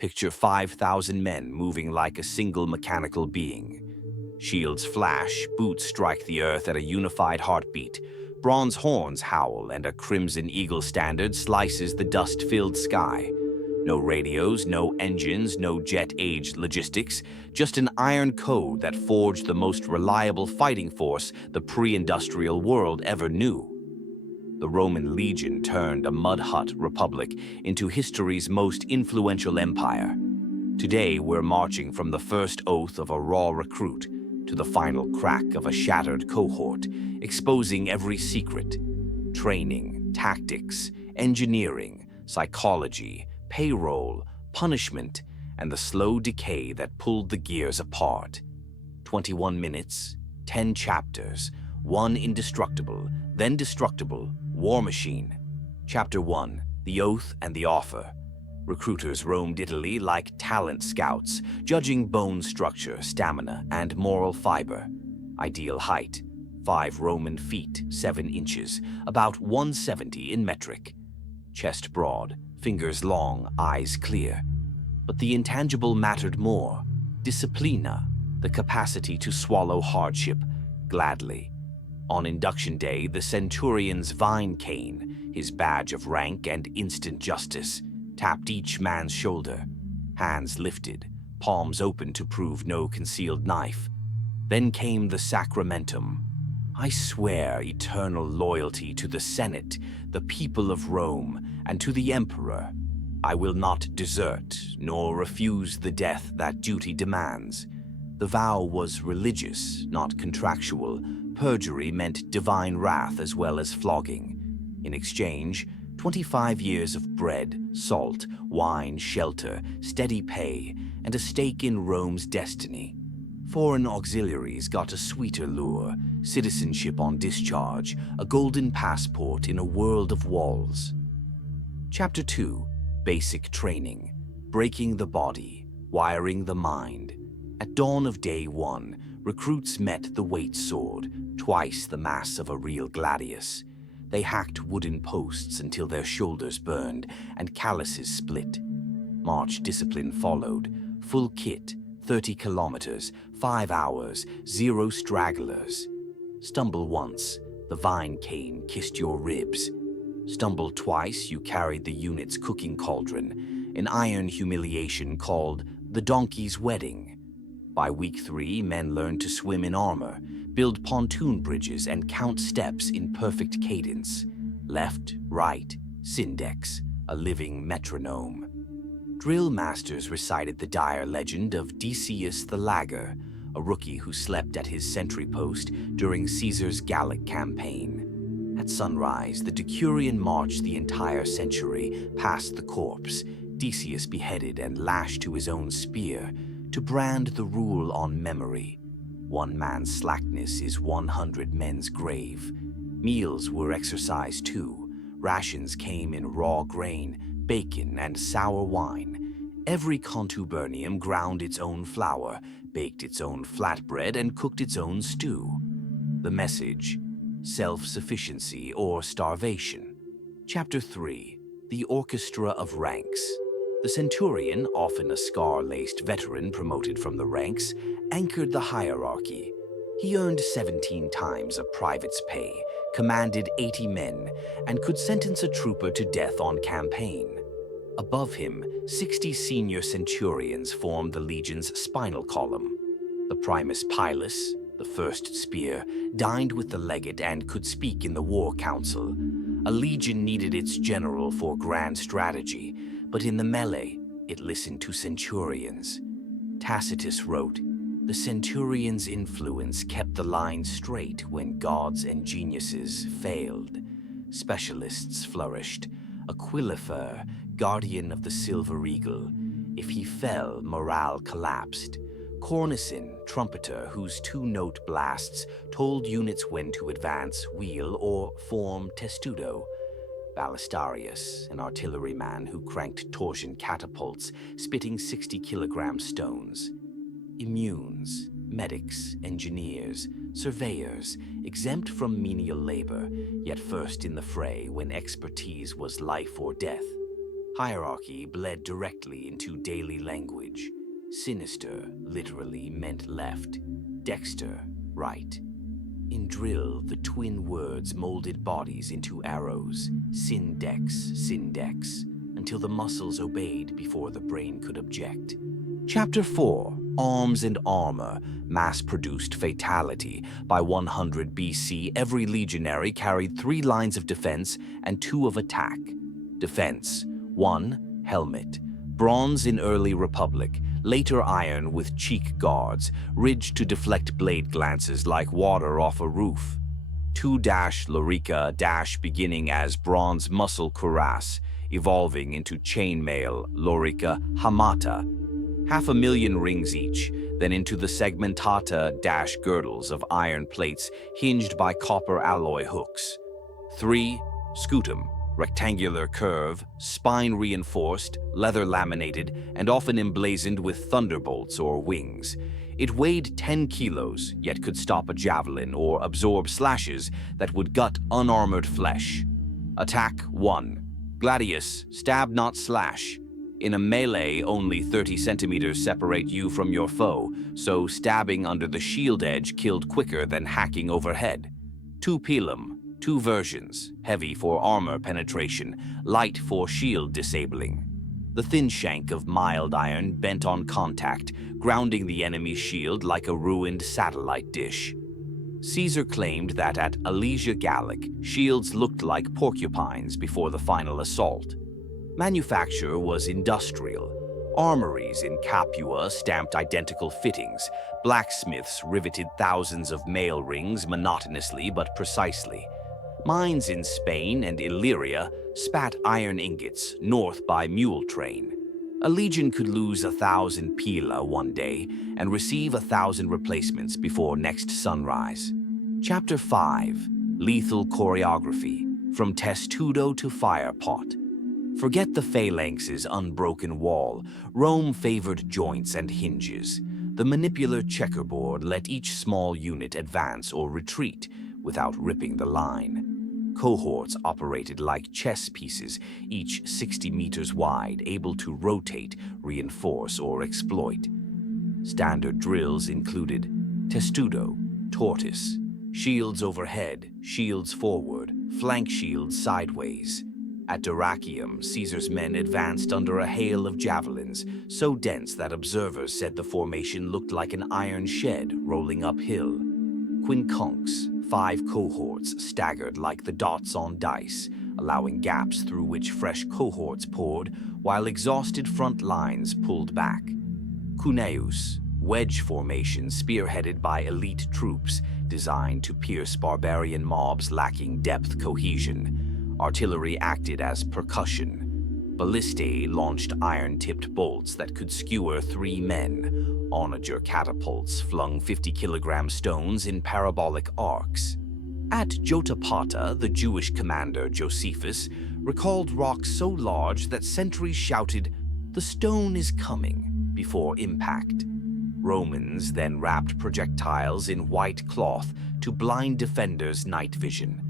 Picture 5,000 men moving like a single mechanical being. Shields flash, boots strike the earth at a unified heartbeat. Bronze horns howl, and a crimson eagle standard slices the dust-filled sky. No radios, no engines, no jet-age logistics, just an iron code that forged the most reliable fighting force the pre-industrial world ever knew. The Roman legion turned a mud hut republic into history's most influential empire. Today, we're marching from the first oath of a raw recruit to the final crack of a shattered cohort, exposing every secret. Training, tactics, engineering, psychology, payroll, punishment, and the slow decay that pulled the gears apart. 21 minutes, 10 chapters, one indestructible, then destructible, war machine. Chapter 1, The Oath and the Offer. Recruiters roamed Italy like talent scouts, judging bone structure, stamina, and moral fiber. Ideal height, 5 Roman feet, 7 inches, about 170 in metric. Chest broad, fingers long, eyes clear. But the intangible mattered more. Disciplina, the capacity to swallow hardship gladly. On induction day, the centurion's vine cane, his badge of rank and instant justice, tapped each man's shoulder. Hands lifted, palms open to prove no concealed knife. Then came the sacramentum. I swear eternal loyalty to the Senate, the people of Rome, and to the emperor. I will not desert, nor refuse the death that duty demands. The vow was religious, not contractual. Perjury meant divine wrath as well as flogging. In exchange, 25 years of bread, salt, wine, shelter, steady pay, and a stake in Rome's destiny. Foreign auxiliaries got a sweeter lure, citizenship on discharge, a golden passport in a world of walls. Chapter 2, Basic Training, Breaking the Body, Wiring the Mind. At dawn of day 1, recruits met the weight sword, twice the mass of a real Gladius. They hacked wooden posts until their shoulders burned and calluses split. March discipline followed, full kit, 30 kilometers, 5 hours, 0 stragglers. Stumble once, the vine cane kissed your ribs. Stumble twice, you carried the unit's cooking cauldron, an iron humiliation called the donkey's wedding. By week 3, men learned to swim in armor, build pontoon bridges, and count steps in perfect cadence. Left, right, syndex, a living metronome. Drill masters recited the dire legend of Decius the Lagger, a rookie who slept at his sentry post during Caesar's Gallic campaign. At sunrise, the Decurion marched the entire century past the corpse, Decius beheaded and lashed to his own spear, to brand the rule on memory. One man's slackness is 100 men's grave. Meals were exercise too. Rations came in raw grain, bacon, and sour wine. Every contubernium ground its own flour, baked its own flatbread, and cooked its own stew. The message: self-sufficiency or starvation. Chapter 3, The Orchestra of Ranks. The centurion, often a scar-laced veteran promoted from the ranks, anchored the hierarchy. He earned 17 times a private's pay, commanded 80 men, and could sentence a trooper to death on campaign. Above him, 60 senior centurions formed the legion's spinal column. The primus pilus, the first spear, dined with the legate and could speak in the war council. A legion needed its general for grand strategy, but in the melee, it listened to centurions. Tacitus wrote, "The centurion's influence kept the line straight when gods and geniuses failed. Specialists flourished. Aquilifer, guardian of the silver eagle. If he fell, morale collapsed. Cornicin, trumpeter whose 2-note blasts told units when to advance, wheel, or form Testudo. Ballistarius, an artilleryman who cranked torsion catapults, spitting 60-kilogram stones. Immunes, medics, engineers, surveyors, exempt from menial labor, yet first in the fray when expertise was life or death. Hierarchy bled directly into daily language. Sinister literally meant left, dexter, right. In drill, the twin words molded bodies into arrows, syndex, syndex, until the muscles obeyed before the brain could object. Chapter 4, Arms and Armor, Mass-Produced Fatality. By 100 BC, every legionary carried 3 lines of defense and 2 of attack. Defense: 1. Helmet. Bronze in early Republic, later iron with cheek guards, ridged to deflect blade glances like water off a roof. 2. Lorica, beginning as bronze muscle cuirass, evolving into chainmail, lorica, hamata. 500,000 rings each, then into the segmentata girdles of iron plates hinged by copper alloy hooks. 3. Scutum, rectangular curve, spine reinforced, leather laminated, and often emblazoned with thunderbolts or wings. It weighed 10 kilos, yet could stop a javelin or absorb slashes that would gut unarmored flesh. Attack 1. Gladius, stab not slash. In a melee, only 30 centimeters separate you from your foe, so stabbing under the shield edge killed quicker than hacking overhead. 2. Pilum, 2 versions, heavy for armor penetration, light for shield disabling. The thin shank of mild iron bent on contact, grounding the enemy's shield like a ruined satellite dish. Caesar claimed that at Alesia Gallic, shields looked like porcupines before the final assault. Manufacture was industrial. Armories in Capua stamped identical fittings. Blacksmiths riveted thousands of mail rings monotonously but precisely. Mines in Spain and Illyria spat iron ingots north by mule train. A legion could lose 1,000 pila one day and receive 1,000 replacements before next sunrise. Chapter 5, Lethal Choreography, From Testudo to Firepot. Forget the phalanx's unbroken wall. Rome favored joints and hinges. The manipular checkerboard let each small unit advance or retreat without ripping the line. Cohorts operated like chess pieces, each 60 meters wide, able to rotate, reinforce, or exploit. Standard drills included testudo, tortoise, shields overhead, shields forward, flank shields sideways. At Dyrrachium, Caesar's men advanced under a hail of javelins, so dense that observers said the formation looked like an iron shed rolling uphill. Quincunx, 5 cohorts staggered like the dots on dice, allowing gaps through which fresh cohorts poured, while exhausted front lines pulled back. Cuneus, wedge formation spearheaded by elite troops, designed to pierce barbarian mobs lacking depth cohesion. Artillery acted as percussion. Ballistae launched iron-tipped bolts that could skewer 3 men. Onager catapults flung 50-kilogram stones in parabolic arcs. At Jotapata, the Jewish commander Josephus recalled rocks so large that sentries shouted, "The stone is coming," before impact. Romans then wrapped projectiles in white cloth to blind defenders' night vision.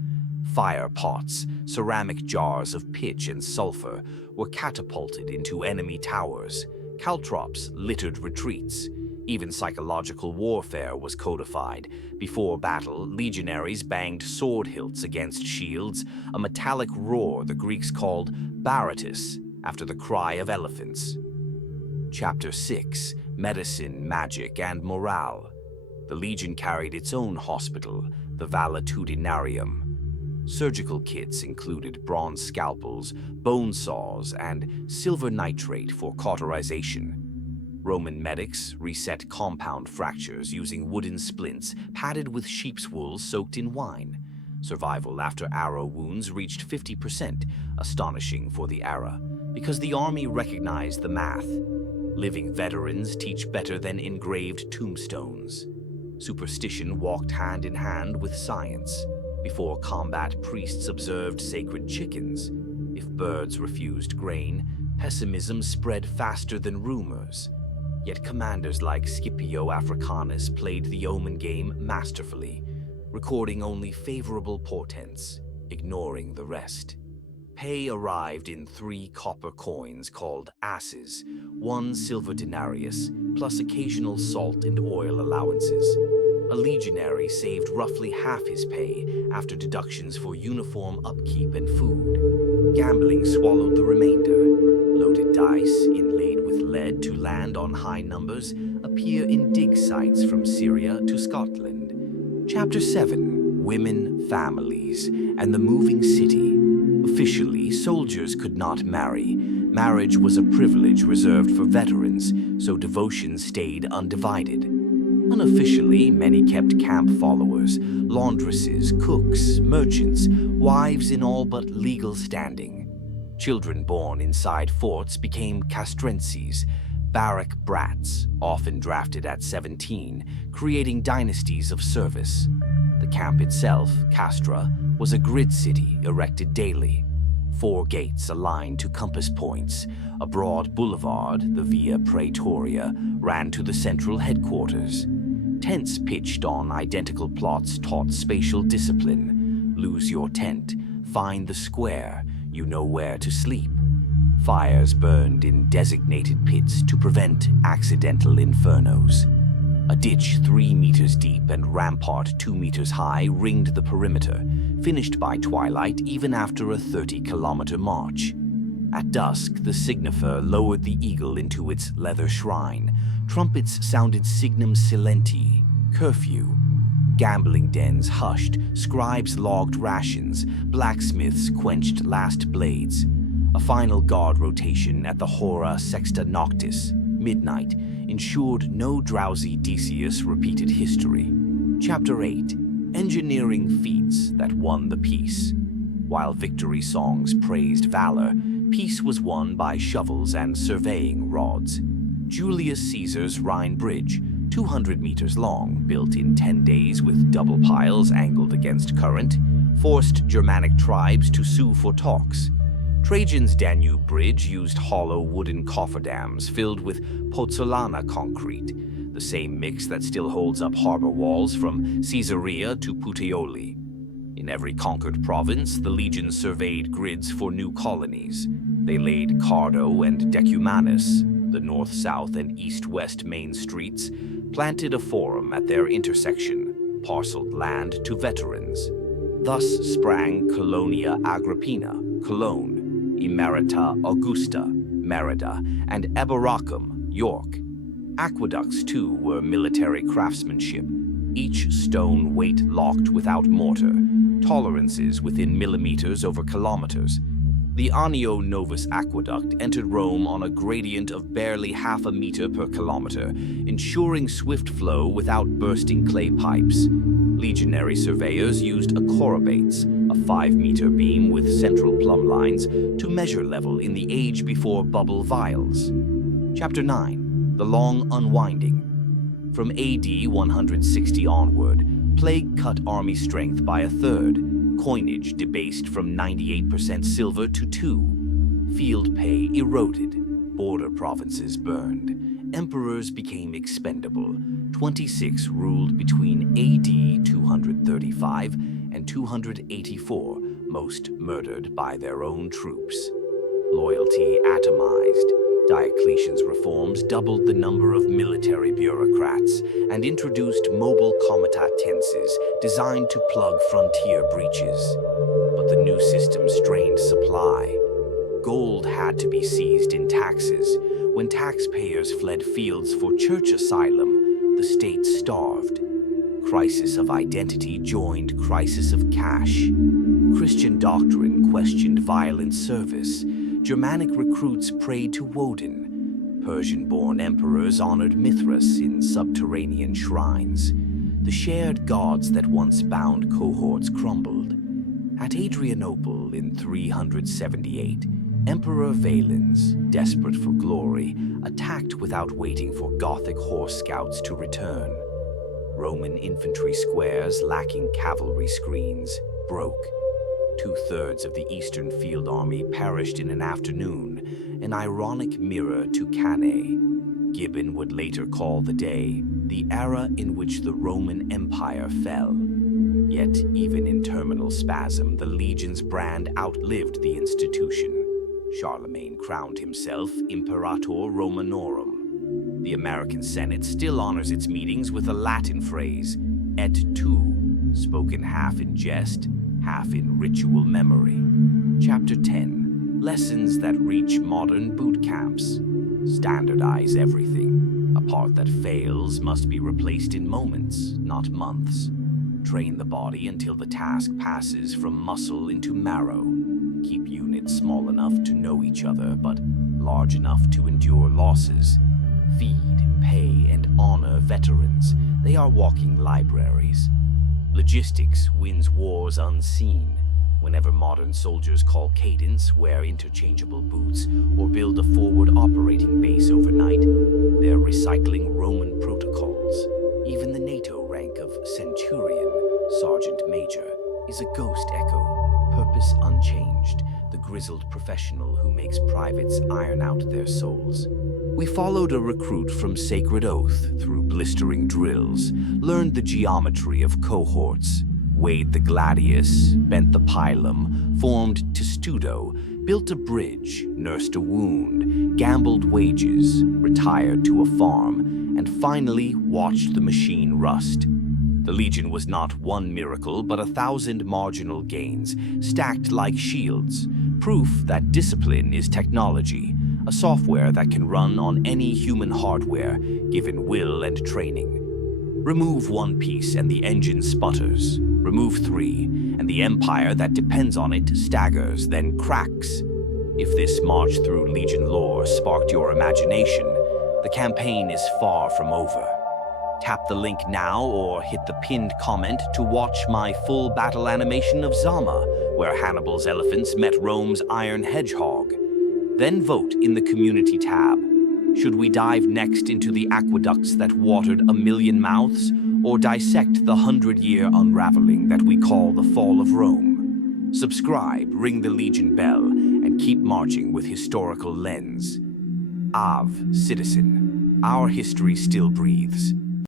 Fire pots, ceramic jars of pitch and sulfur, were catapulted into enemy towers. Caltrops littered retreats. Even psychological warfare was codified. Before battle, legionaries banged sword hilts against shields, a metallic roar the Greeks called baratus, after the cry of elephants. Chapter 6, Medicine, Magic, and Morale. The legion carried its own hospital, the Valetudinarium. Surgical kits included bronze scalpels, bone saws, and silver nitrate for cauterization. Roman medics reset compound fractures using wooden splints padded with sheep's wool soaked in wine. Survival after arrow wounds reached 50%, astonishing for the era, because the army recognized the math. Living veterans teach better than engraved tombstones. Superstition walked hand in hand with science. Before combat, priests observed sacred chickens. If birds refused grain, pessimism spread faster than rumors. Yet commanders like Scipio Africanus played the omen game masterfully, recording only favorable portents, ignoring the rest. Pay arrived in 3 copper coins called asses, 1 silver denarius, plus occasional salt and oil allowances. A legionary saved roughly half his pay after deductions for uniform upkeep and food. Gambling swallowed the remainder. Loaded dice, inlaid with lead to land on high numbers, appear in dig sites from Syria to Scotland. Chapter 7: Women, Families, and the Moving City. Officially, soldiers could not marry. Marriage was a privilege reserved for veterans, so devotion stayed undivided. Unofficially, many kept camp followers, laundresses, cooks, merchants, wives in all but legal standing. Children born inside forts became castrenses, barrack brats, often drafted at 17, creating dynasties of service. The camp itself, Castra, was a grid city erected daily. 4 gates aligned to compass points. A broad boulevard, the Via Praetoria, ran to the central headquarters. Tents pitched on identical plots taught spatial discipline. Lose your tent, find the square, you know where to sleep. Fires burned in designated pits to prevent accidental infernos. A ditch 3 meters deep and rampart 2 meters high ringed the perimeter, finished by twilight even after a 30-kilometer march. At dusk, the signifer lowered the eagle into its leather shrine. Trumpets sounded signum silenti, curfew. Gambling dens hushed, scribes logged rations, blacksmiths quenched last blades. A final guard rotation at the Hora Sexta Noctis, midnight, ensured no drowsy Decius repeated history. Chapter 8: Engineering Feats that won the peace. While victory songs praised valor, peace was won by shovels and surveying rods. Julius Caesar's Rhine Bridge, 200 meters long, built in 10 days with double piles angled against current, forced Germanic tribes to sue for talks. Trajan's Danube Bridge used hollow wooden cofferdams filled with pozzolana concrete, the same mix that still holds up harbor walls from Caesarea to Puteoli. In every conquered province, the legions surveyed grids for new colonies. They laid Cardo and Decumanus, the north-south and east-west main streets, planted a forum at their intersection, parceled land to veterans. Thus sprang Colonia Agrippina, Cologne, Emerita Augusta, Merida, and Eboracum, York. Aqueducts, too, were military craftsmanship, each stone weight-locked without mortar, tolerances within millimeters over kilometers. The Anio Novus Aqueduct entered Rome on a gradient of barely half a meter per kilometer, ensuring swift flow without bursting clay pipes. Legionary surveyors used acorabates, a 5-meter beam with central plumb lines, to measure level in the age before bubble vials. Chapter 9: The Long Unwinding. From AD 160 onward, plague cut army strength by a third. Coinage debased from 98% silver to 2. Field pay eroded. Border provinces burned. Emperors became expendable. 26 ruled between AD 235 and 284, most murdered by their own troops. Loyalty atomized. Diocletian's reforms doubled the number of military bureaucrats and introduced mobile comitat tenses designed to plug frontier breaches. But the new system strained supply. Gold had to be seized in taxes. When taxpayers fled fields for church asylum, the state starved. Crisis of identity joined crisis of cash. Christian doctrine questioned violent service. Germanic recruits prayed to Woden. Persian-born emperors honored Mithras in subterranean shrines. The shared gods that once bound cohorts crumbled. At Adrianople in 378, Emperor Valens, desperate for glory, attacked without waiting for Gothic horse scouts to return. Roman infantry squares lacking cavalry screens broke. 2/3 of the Eastern Field Army perished in an afternoon, an ironic mirror to Cannae. Gibbon would later call the day the era in which the Roman Empire fell. Yet, even in terminal spasm, the Legion's brand outlived the institution. Charlemagne crowned himself Imperator Romanorum. The American Senate still honors its meetings with a Latin phrase, et tu, spoken half in jest, half in ritual memory. Chapter 10. Lessons that reach modern boot camps. Standardize everything. A part that fails must be replaced in moments, not months. Train the body until the task passes from muscle into marrow. Keep units small enough to know each other, but large enough to endure losses. Feed, pay, and honor veterans. They are walking libraries. Logistics wins wars unseen. Whenever modern soldiers call cadence, wear interchangeable boots, or build a forward operating base overnight, they're recycling Roman protocols. Even the NATO rank of centurion, sergeant major, is a ghost echo, purpose unchanged, the grizzled professional who makes privates iron out their souls. We followed a recruit from Sacred Oath through blistering drills, learned the geometry of cohorts, weighed the Gladius, bent the Pilum, formed Testudo, built a bridge, nursed a wound, gambled wages, retired to a farm, and finally watched the machine rust. The Legion was not one miracle, but 1,000 marginal gains, stacked like shields, proof that discipline is technology, a software that can run on any human hardware, given will and training. Remove one piece and the engine sputters. Remove 3, and the empire that depends on it staggers, then cracks. If this march through Legion lore sparked your imagination, the campaign is far from over. Tap the link now or hit the pinned comment to watch my full battle animation of Zama, where Hannibal's elephants met Rome's iron hedgehog. Then vote in the community tab. Should we dive next into the aqueducts that watered 1,000,000 mouths, or dissect the 100-year unraveling that we call the fall of Rome? Subscribe, ring the Legion bell, and keep marching with historical lens. Av, citizen, our history still breathes.